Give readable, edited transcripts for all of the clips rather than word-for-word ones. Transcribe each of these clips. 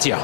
partir.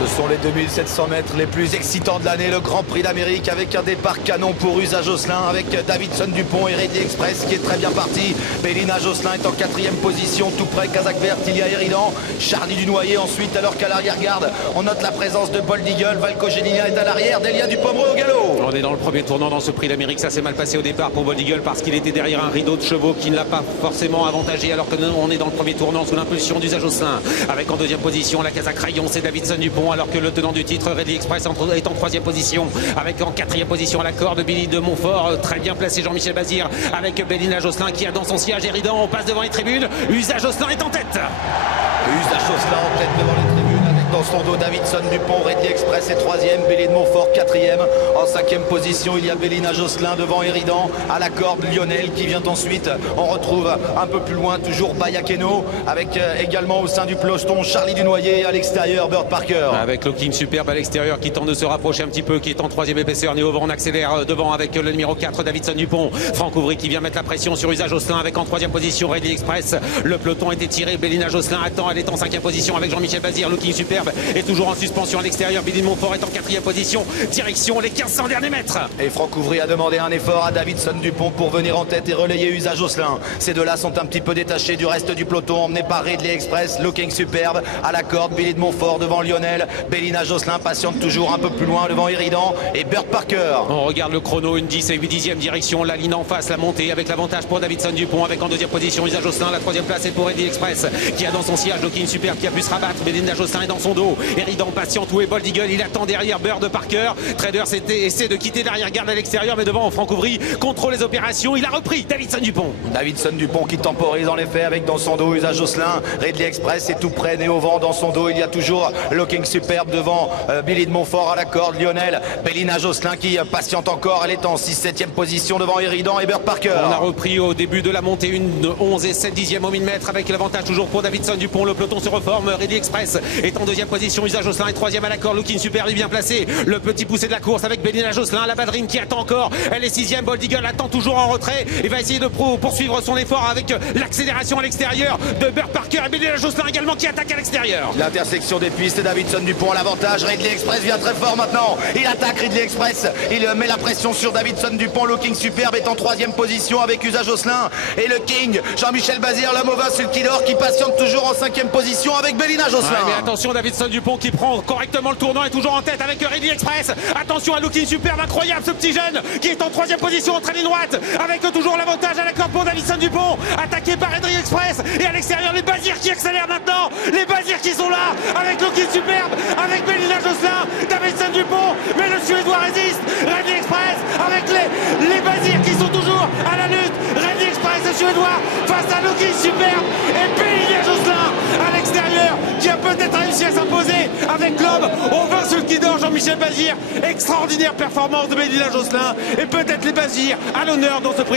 Ce sont les 2700 mètres les plus excitants de l'année, le Grand Prix d'Amérique avec un départ canon pour Usa Josselin avec Davidson Dupont et Ready Express qui est très bien parti. Bélina Josselin est en 4e position, tout près Kazakh Vert, il y a Eridan, Charlie Dunoyer ensuite, alors qu'à l'arrière-garde, on note la présence de Bold Eagle, Valco Gélinia est à l'arrière, Delia Dupomereux au galop. On est dans le premier tournant dans ce Prix d'Amérique, ça s'est mal passé au départ pour Bold Eagle parce qu'il était derrière un rideau de chevaux qui ne l'a pas forcément avantagé alors que on est dans le premier tournant sous l'impulsion d'Usa Josselin. Avec en 2e position la Kazakh Rayon, c'est Davidson Dupont alors que le tenant du titre Ready Express est en 3e position avec en 4e position à la corde Billy de Montfort, très bien placé Jean-Michel Bazir avec Bélina Josselin qui a dans son sillage Eridan, on passe devant les tribunes, Usa Josselin est en tête. Usa Josselin en tête devant les tribunes avec dans son dos Davidson Dupont, Ready Express est 3e, Billy de Montfort 4e, en 5e position il y a Bélina Josselin devant Eridan, à la corde Lionel qui vient ensuite, on retrouve un peu plus loin toujours Bayakeno avec également au sein du peloton Charlie Dunoyer, à l'extérieur Bird Parker. Avec Looking Superbe à l'extérieur qui tente de se rapprocher un petit peu, qui est en 3e épaisseur, Néo Vent, on accélère devant avec le numéro 4 Davidson Dupont, Franck Ouvry qui vient mettre la pression sur Usa Josselin avec en 3e position Ready Express, le peloton a été tiré, Bélina Josselin attend, elle est en 5e position avec Jean-Michel Bazir, Looking Superbe est toujours en suspension à l'extérieur, Billy de Montfort est en 4e position, direction les 1500 derniers mètres. Et Franck Ouvry a demandé un effort à Davidson Dupont pour venir en tête et relayer Usa Josselin. Ces deux-là sont un petit peu détachés du reste du peloton, emmenés par Ridley Express, Looking Superbe, à la corde, Billy de Montfort devant Lionel, Bélina Josselin patiente toujours un peu plus loin devant Eridan et Bird Parker. On regarde le chrono, une 10 et 8 dixième direction, la ligne en face, la montée avec l'avantage pour Davidson Dupont avec en 2e position Usa Josselin, la 3e place est pour Ready Express qui a dans son sillage Looking Superbe qui a pu se rabattre, Bélina Josselin est dans son dos, Eridan patiente, où est Bold Eagle, il attend derrière Bird Parker, Trader essaie de quitter l'arrière-garde à l'extérieur mais devant Franck Ouvry contrôle les opérations, il a repris Davidson Dupont. Davidson Dupont qui temporise en effet avec dans son dos Usa Josselin, Ridley Express est tout près, Néo Vent dans son dos, il y a toujours Looking Superbe devant Billy de Montfort à la corde, Lionel, Bélina Josselin qui patiente encore, elle est en 6-7e position devant Eridan et Bird Parker. On a repris au début de la montée une 11 et 7 dixièmes au 1000 mètres avec l'avantage toujours pour Davidson Dupont, le peloton se reforme, Ready Express est en 2e position, Usa Josselin est 3e à la corde, Looking Superbe est bien placé, le petit poussé de la course avec Bélina Josselin, la ballerine qui attend encore, elle est 6e, Bold Eagle attend toujours en retrait et va essayer de poursuivre son effort avec l'accélération à l'extérieur de Bird Parker et Bélina Josselin également qui attaque à l'extérieur. L'intersection des pistes, Davidson Dupont à l'avantage, Ridley Express vient très fort maintenant, il attaque Ridley Express, il met la pression sur Davidson Dupont, Looking Superbe est en 3e position avec Usa Josselin et le King, Jean-Michel Bazir, l'homme au vin sulkidor qui patiente toujours en 5e position avec Bélina Josselin. Ouais, mais attention, Davidson Dupont qui prend correctement le tournant est toujours en tête avec Ready Express, attention à Looking Superbe, incroyable ce petit jeune qui est en 3e position en très ligne droite avec toujours l'avantage à la corde pour Davidson Dupont, attaqué par Ready Express et à l'extérieur les Bazir qui accélèrent maintenant, les Bazir qui sont là avec Looking Superbe, avec Bélina Josselin, Davidson Dupont, mais le Suédois résiste, Ready Express avec les Bazir qui sont toujours à la lutte, Ready Express le Suédois face à Looking Superbe et Bélina Josselin à l'extérieur qui a peut-être réussi à s'imposer avec l'homme au vin sulkidor Jean-Michel Bazir, extraordinaire performance de Bélina Josselin et peut-être les Bazir à l'honneur dans ce prix.